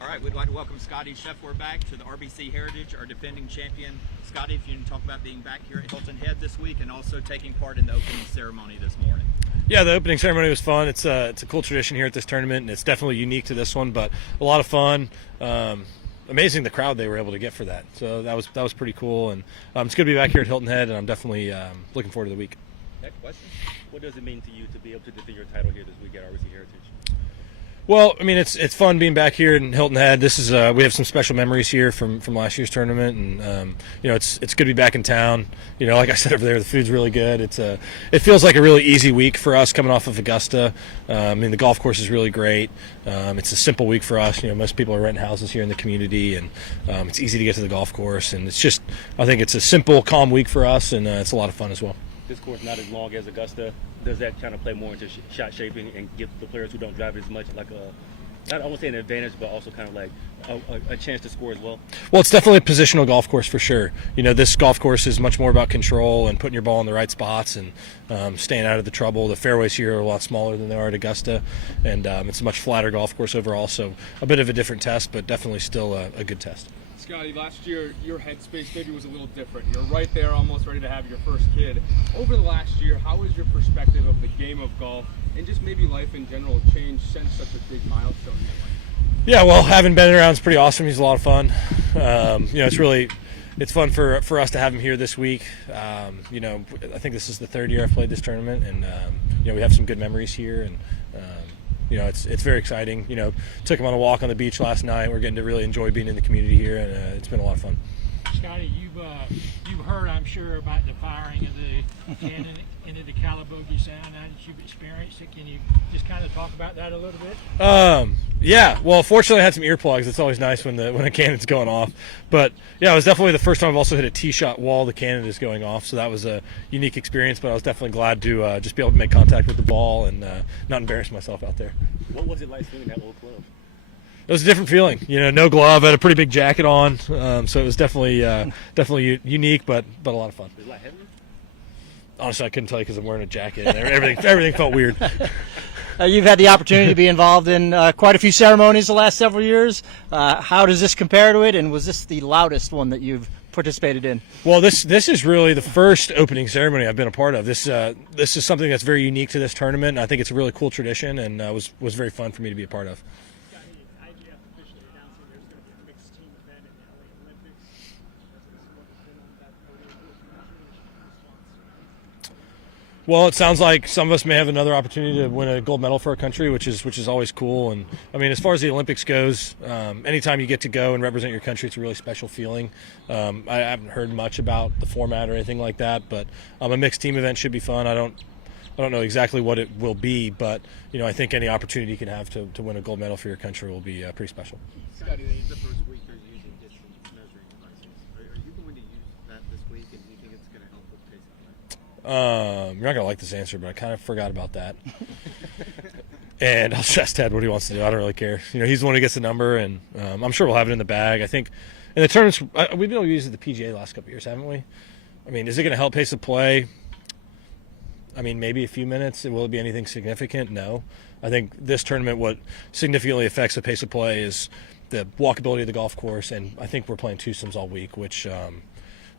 All right, we'd like to welcome Scottie Scheffler back to the RBC Heritage, our defending champion. Scottie, if you can talk about being back here at Hilton Head this week and also taking part in the opening ceremony this morning. Yeah, the opening ceremony was fun. It's a cool tradition here at this tournament, and it's definitely unique to this one, but a lot of fun. Amazing the crowd they were able to get for that. So that was pretty cool, and it's good to be back here at Hilton Head, and I'm definitely looking forward to the week. Next question. What does it mean to you to be able to defend your title here this week at RBC Heritage? Well, I mean, it's fun being back here in Hilton Head. This is we have some special memories here from last year's tournament, and it's good to be back in town. Like I said over there, the food's really good. It feels like a really easy week for us coming off of Augusta. I mean, the golf course is really great. It's a simple week for us. Most people are renting houses here in the community, and it's easy to get to the golf course. And I think it's a simple, calm week for us, and it's a lot of fun as well. This course not as long as Augusta. Does that kind of play more into shot shaping and give the players who don't drive it as much like I won't say an advantage, but also kind of like a chance to score as well? Well, it's definitely a positional golf course for sure. This golf course is much more about control and putting your ball in the right spots and staying out of the trouble. The fairways here are a lot smaller than they are at Augusta, and it's a much flatter golf course overall, so a bit of a different test, but definitely still a good test. Scottie, last year your headspace maybe was a little different. You're right there, almost ready to have your first kid. Over the last year, how has your perspective of the game of golf and just maybe life in general changed since such a big milestone in your life? Yeah, well, having Ben around is pretty awesome. He's a lot of fun. It's fun for us to have him here this week. I think this is the third year I've played this tournament, and we have some good memories here, and it's very exciting. Took him on a walk on the beach last night. We're getting to really enjoy being in the community here, and it's been a lot of fun. Scottie, you've heard, I'm sure, about the firing of the cannon into the Calabogie Sound. Now that you've experienced it, can you just kind of talk about that a little bit? Yeah. Well, fortunately, I had some earplugs. It's always nice when a cannon's going off. But yeah, it was definitely the first time I've also hit a tee shot while the cannon is going off. So that was a unique experience. But I was definitely glad to just be able to make contact with the ball and not embarrass myself out there. What was it like swinging that old club? It was a different feeling. No glove. I had a pretty big jacket on, so it was definitely unique, but a lot of fun. Was it a lot heavier? Honestly, I couldn't tell you because I'm wearing a jacket. And everything felt weird. You've had the opportunity to be involved in quite a few ceremonies the last several years. How does this compare to it, and was this the loudest one that you've participated in? Well, this is really the first opening ceremony I've been a part of. This is something that's very unique to this tournament, and I think it's a really cool tradition, and was very fun for me to be a part of. Well, it sounds like some of us may have another opportunity to win a gold medal for our country, which is always cool. And I mean, as far as the Olympics goes, anytime you get to go and represent your country, it's a really special feeling. I haven't heard much about the format or anything like that, but a mixed team event should be fun. I don't know exactly what it will be, but I think any opportunity you can have to win a gold medal for your country will be pretty special. Scottie, this is the first week you're using distance measuring devices. Are you going to use that this week, and do you think it's going to help with pace of play? You're not gonna like this answer, but I kind of forgot about that. And I'll just ask Ted what he wants to do. I don't really care. He's the one who gets the number, and I'm sure we'll have it in the bag. I think in the tournaments we've been able to use it at the PGA the last couple of years, haven't we? I mean, is it going to help pace of play? I mean, maybe a few minutes. Will it be anything significant? No. I think this tournament, what significantly affects the pace of play is the walkability of the golf course, and I think we're playing twosomes all week, which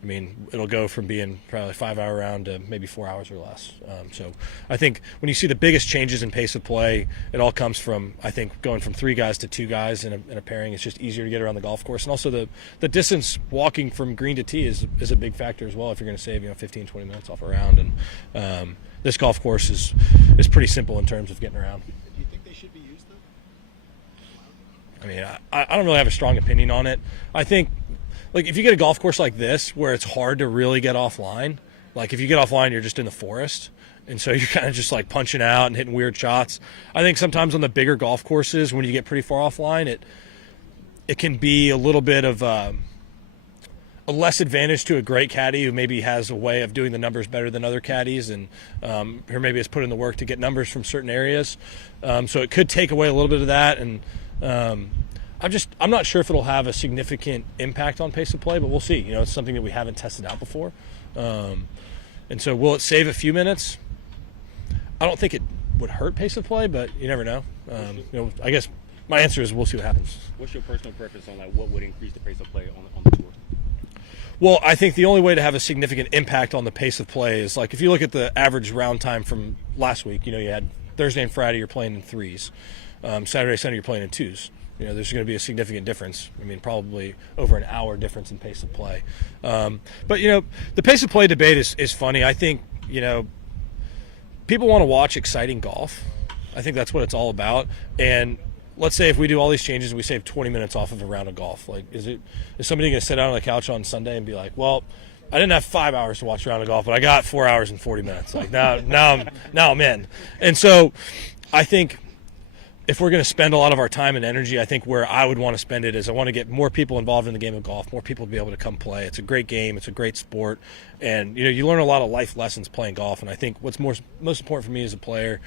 it'll go from being probably a 5-hour round to maybe 4 hours or less. So I think when you see the biggest changes in pace of play, it all comes from, I think, going from 3 guys to 2 guys in a pairing. It's just easier to get around the golf course. And also the distance walking from green to tee is a big factor as well if you're going to save 15, 20 minutes off a round. And this golf course is pretty simple in terms of getting around. Do you think they should be used, though? I mean, I don't really have a strong opinion on it. I think, like, if you get a golf course like this where it's hard to really get offline, like if you get offline, you're just in the forest, and so you're kind of just like punching out and hitting weird shots. I think sometimes on the bigger golf courses, when you get pretty far offline, it can be a little bit of a less advantage to a great caddy who maybe has a way of doing the numbers better than other caddies, and who maybe has put in the work to get numbers from certain areas. So it could take away a little bit of that, and I'm not sure if it'll have a significant impact on pace of play, but we'll see. It's something that we haven't tested out before. And so will it save a few minutes? I don't think it would hurt pace of play, but you never know. I guess my answer is we'll see what happens. What's your personal preference on like what would increase the pace of play on the tour? Well, I think the only way to have a significant impact on the pace of play is like if you look at the average round time from last week. You had Thursday and Friday you're playing in 3s, Saturday, Sunday you're playing in 2s. There's going to be a significant difference. Probably over an hour difference in pace of play. But the pace of play debate is funny. I think people want to watch exciting golf. I think that's what it's all about. And let's say if we do all these changes and we save 20 minutes off of a round of golf, like is somebody going to sit down on the couch on Sunday and be like, well, I didn't have 5 hours to watch a round of golf, but I got 4 hours and 40 minutes. Like now I'm in. And so I think if we're going to spend a lot of our time and energy, I think where I would want to spend it is I want to get more people involved in the game of golf, more people to be able to come play. It's a great game. It's a great sport. And, you learn a lot of life lessons playing golf. And I think what's most important for me as a player,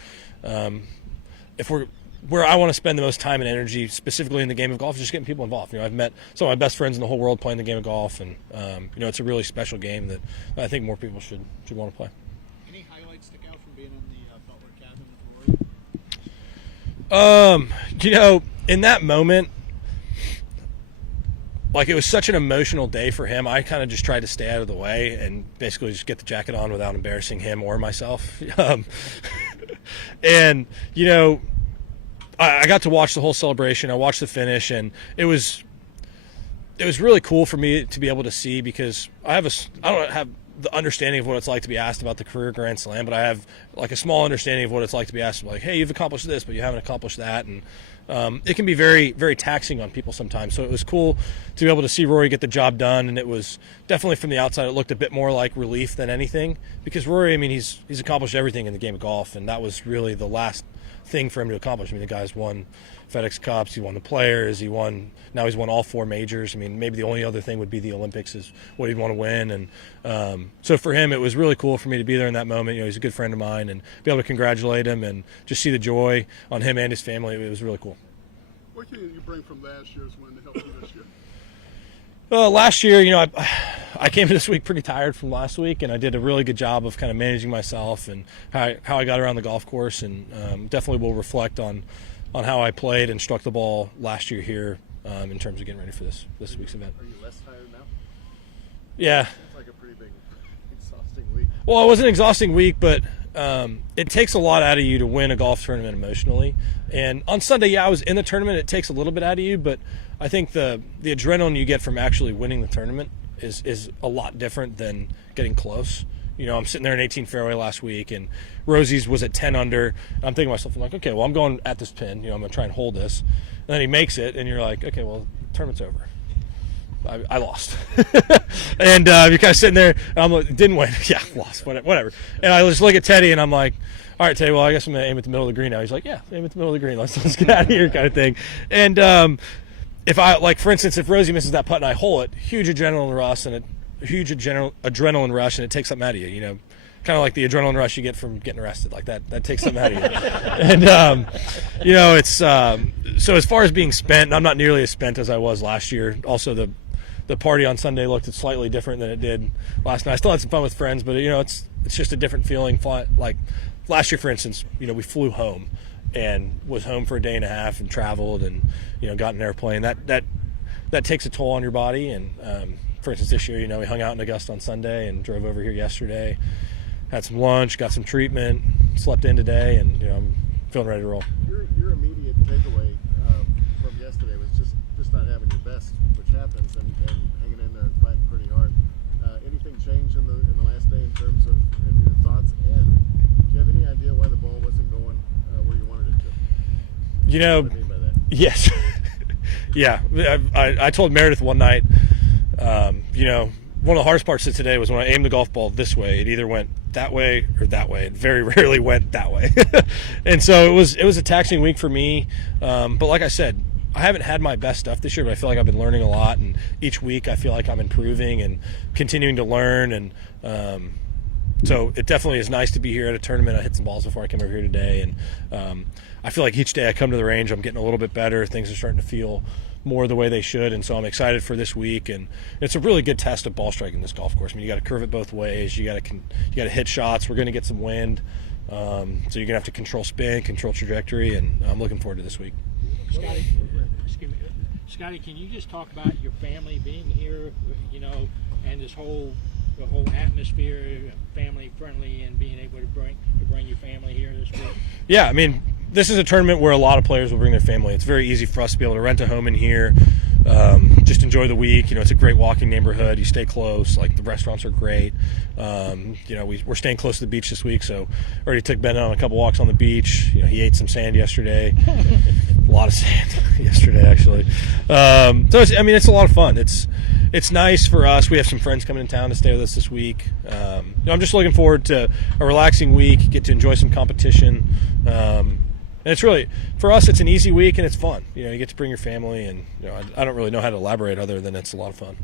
where I want to spend the most time and energy specifically in the game of golf is just getting people involved. I've met some of my best friends in the whole world playing the game of golf. And, it's a really special game that I think more people should want to play. Any highlights stick out from being in the Butler cabin with Rory? In that moment, like it was such an emotional day for him, I kind of just tried to stay out of the way and basically just get the jacket on without embarrassing him or myself. And, I got to watch the whole celebration. I watched the finish, and it was really cool for me to be able to see because I don't have the understanding of what it's like to be asked about the career Grand Slam, but I have like a small understanding of what it's like to be asked like, hey, you've accomplished this, but you haven't accomplished that. And it can be very, very taxing on people sometimes. So it was cool to be able to see Rory get the job done. And it was definitely from the outside, it looked a bit more like relief than anything because Rory, he's accomplished everything in the game of golf. And that was really the last thing for him to accomplish. The guy's won FedEx Cups, he won the Players, he's won all 4 majors. Maybe the only other thing would be the Olympics is what he'd want to win. And so for him, it was really cool for me to be there in that moment. He's a good friend of mine, and be able to congratulate him and just see the joy on him and his family. It was really cool. What can you bring from last year's win to help you this year? Well, last year, I came to this week pretty tired from last week, and I did a really good job of kind of managing myself and how I got around the golf course, and definitely will reflect on how I played and struck the ball last year here in terms of getting ready for this week's event. Are you less tired now? Yeah. It's like a pretty big, exhausting week. Well, it was an exhausting week, but it takes a lot out of you to win a golf tournament emotionally. And on Sunday, I was in the tournament. It takes a little bit out of you, but I think the adrenaline you get from actually winning the tournament is a lot different than getting close. I'm sitting there in 18 fairway last week, and Rosie's was at 10 under. And I'm thinking to myself, I'm like, okay, well, I'm going at this pin. I'm going to try and hold this. And then he makes it, and you're like, okay, well, the tournament's over. I lost. And you're kind of sitting there, and I'm like, didn't win. Yeah, lost, whatever. And I just look at Teddy, and I'm like, all right, Teddy, well, I guess I'm going to aim at the middle of the green now. He's like, yeah, aim at the middle of the green. Let's get out of here kind of thing. And if I, like, for instance, if Rosie misses that putt and I hole it, huge adrenaline rush, and it takes something out of you, kind of like the adrenaline rush you get from getting arrested. Like that takes something out of you. And, it's so as far as being spent, I'm not nearly as spent as I was last year. Also, the party on Sunday looked slightly different than it did last night. I still had some fun with friends, but, it's just a different feeling. Like last year, for instance, we flew home and was home for a day and a half and traveled and, got an airplane. That takes a toll on your body. And, for instance, this year, we hung out in Augusta on Sunday and drove over here yesterday, had some lunch, got some treatment, slept in today, and I'm feeling ready to roll. Your immediate takeaway from yesterday was just not having your best, which happens, and hanging in there and fighting pretty hard. Anything change in the last day in terms of your thoughts? And do you have any idea why the ball wasn't going where you wanted it to? What do I mean by that? Yes, yeah. I told Meredith one night. One of the hardest parts of today was when I aimed the golf ball this way, it either went that way or that way. It very rarely went that way. And so it was a taxing week for me. But like I said, I haven't had my best stuff this year, but I feel like I've been learning a lot. And each week I feel like I'm improving and continuing to learn. And so it definitely is nice to be here at a tournament. I hit some balls before I came over here today. And I feel like each day I come to the range, I'm getting a little bit better. Things are starting to feel more the way they should, and so I'm excited for this week. And it's a really good test of ball striking this golf course. You got to curve it both ways. You got to hit shots. We're going to get some wind, so you're going to have to control spin, control trajectory, and I'm looking forward to this week. Scottie, excuse me, Scottie, can you just talk about your family being here, and the whole atmosphere, family friendly, and being able to bring your family here this week? Yeah, I mean, this is a tournament where a lot of players will bring their family. It's very easy for us to be able to rent a home in here, just enjoy the week. It's a great walking neighborhood. You stay close. Like, the restaurants are great. We're staying close to the beach this week, so already took Ben on a couple walks on the beach. He ate some sand yesterday. A lot of sand yesterday, actually. So it's a lot of fun. It's nice for us. We have some friends coming in town to stay with us this week. I'm just looking forward to a relaxing week, get to enjoy some competition. And it's really, for us, it's an easy week and it's fun. You get to bring your family, and I don't really know how to elaborate other than it's a lot of fun.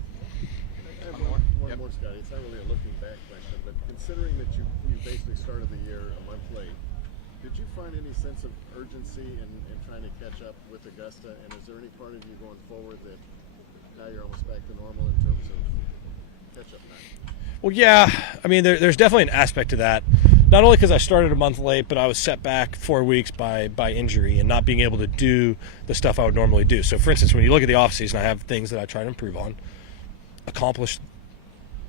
I have one more, Scottie. It's not really a looking back question, but considering that you basically started the year a month late, did you find any sense of urgency in trying to catch up with Augusta? And is there any part of you going forward that now you're almost back to normal in terms of catch-up time? Well, yeah. I mean, there's definitely an aspect to that. Not only because I started a month late, but I was set back 4 weeks by injury and not being able to do the stuff I would normally do. So, for instance, when you look at the offseason, I have things that I try to improve on, accomplished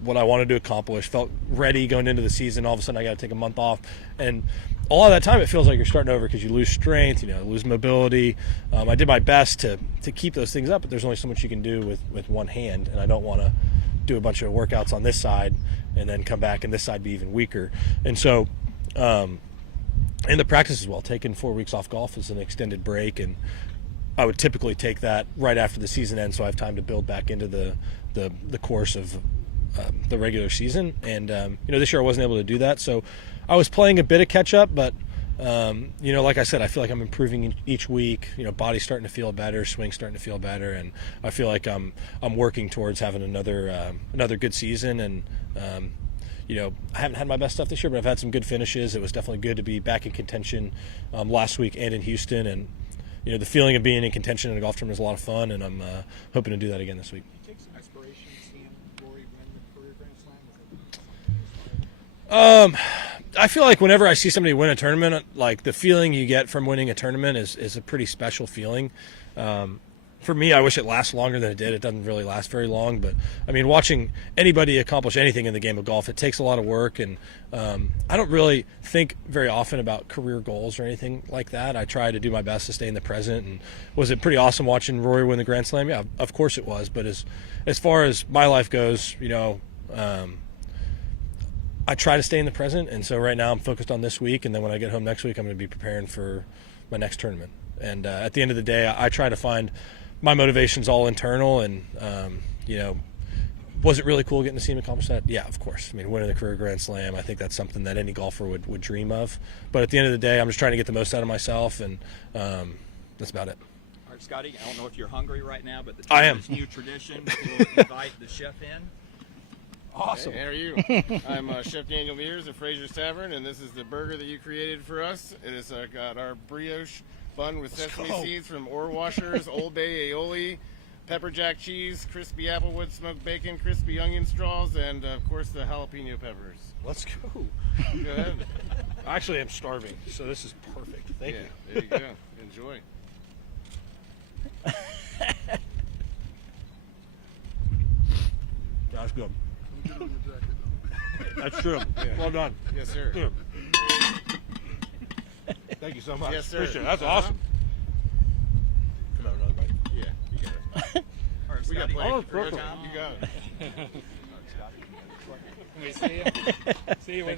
what I wanted to accomplish, felt ready going into the season. All of a sudden, I got to take a month off. And a lot of that time, it feels like you're starting over because you lose strength, lose mobility. I did my best to keep those things up, but there's only so much you can do with one hand, and I don't want to do a bunch of workouts on this side and then come back and this side be even weaker. And so in the practice as well, taking 4 weeks off golf is an extended break, and I would typically take that right after the season ends, so I have time to build back into the course of the regular season. And this year I wasn't able to do that, so I was playing a bit of catch up, but like I said, I feel like I'm improving each week. Body's starting to feel better, swing's starting to feel better, and I feel like I'm working towards having another good season. And I haven't had my best stuff this year, but I've had some good finishes. It was definitely good to be back in contention last week and in Houston, and the feeling of being in contention in a golf tournament is a lot of fun, and I'm hoping to do that again this week. Did you take some inspiration seeing Rory win the career Grand Slam? I feel like whenever I see somebody win a tournament, like, the feeling you get from winning a tournament is a pretty special feeling. For me, I wish it lasts longer than it did. It doesn't really last very long, but I mean, watching anybody accomplish anything in the game of golf, it takes a lot of work, and I don't really think very often about career goals or anything like that. I try to do my best to stay in the present. And was it pretty awesome watching Rory win the Grand Slam? Yeah, of course it was. But as far as my life goes, I try to stay in the present, and so right now I'm focused on this week, and then when I get home next week, I'm going to be preparing for my next tournament. And at the end of the day, I try to find my motivations all internal, and was it really cool getting to see him accomplish that? Yeah, of course. I mean, winning the career Grand Slam, I think that's something that any golfer would dream of. But at the end of the day, I'm just trying to get the most out of myself, and that's about it. All right, Scottie, I don't know if you're hungry right now, but I am. New tradition, we'll invite the chef in. Awesome. Hey, how are you? I'm Chef Daniel Mears of Fraser's Tavern, and this is the burger that you created for us. It has got our brioche bun with sesame seeds from Ore Washers, Old Bay aioli, pepper jack cheese, crispy applewood smoked bacon, crispy onion straws, and of course the jalapeno peppers. Let's go. Go ahead. Actually, I'm starving, so this is perfect. Thank you. There you go. Enjoy. That's good. Get on your jacket, though. That's true. Yeah. Well done. Yes, sir. Good. Thank you so much. Yes, sir. Appreciate it. That's awesome. Come on, another bite. Yeah, you got it. All right, We got Scottie, plenty. Oh, perfect. You got it. See you. See you.